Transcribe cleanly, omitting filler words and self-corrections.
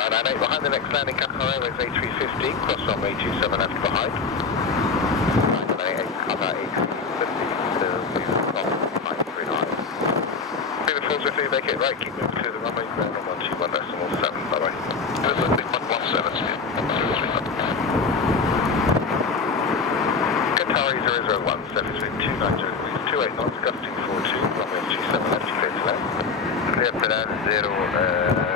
998 behind the next landing, Qatar Airways A350, cross runway 27 left behind. 998 Qatar A350, the full swiftly make it right, keep moving to the runway, ground on 121 decimal 7, bye bye. 117, Qatar 001, 73290 degrees, 28 knots, gusting 42, runway 27 left, clear to land. Clear to land,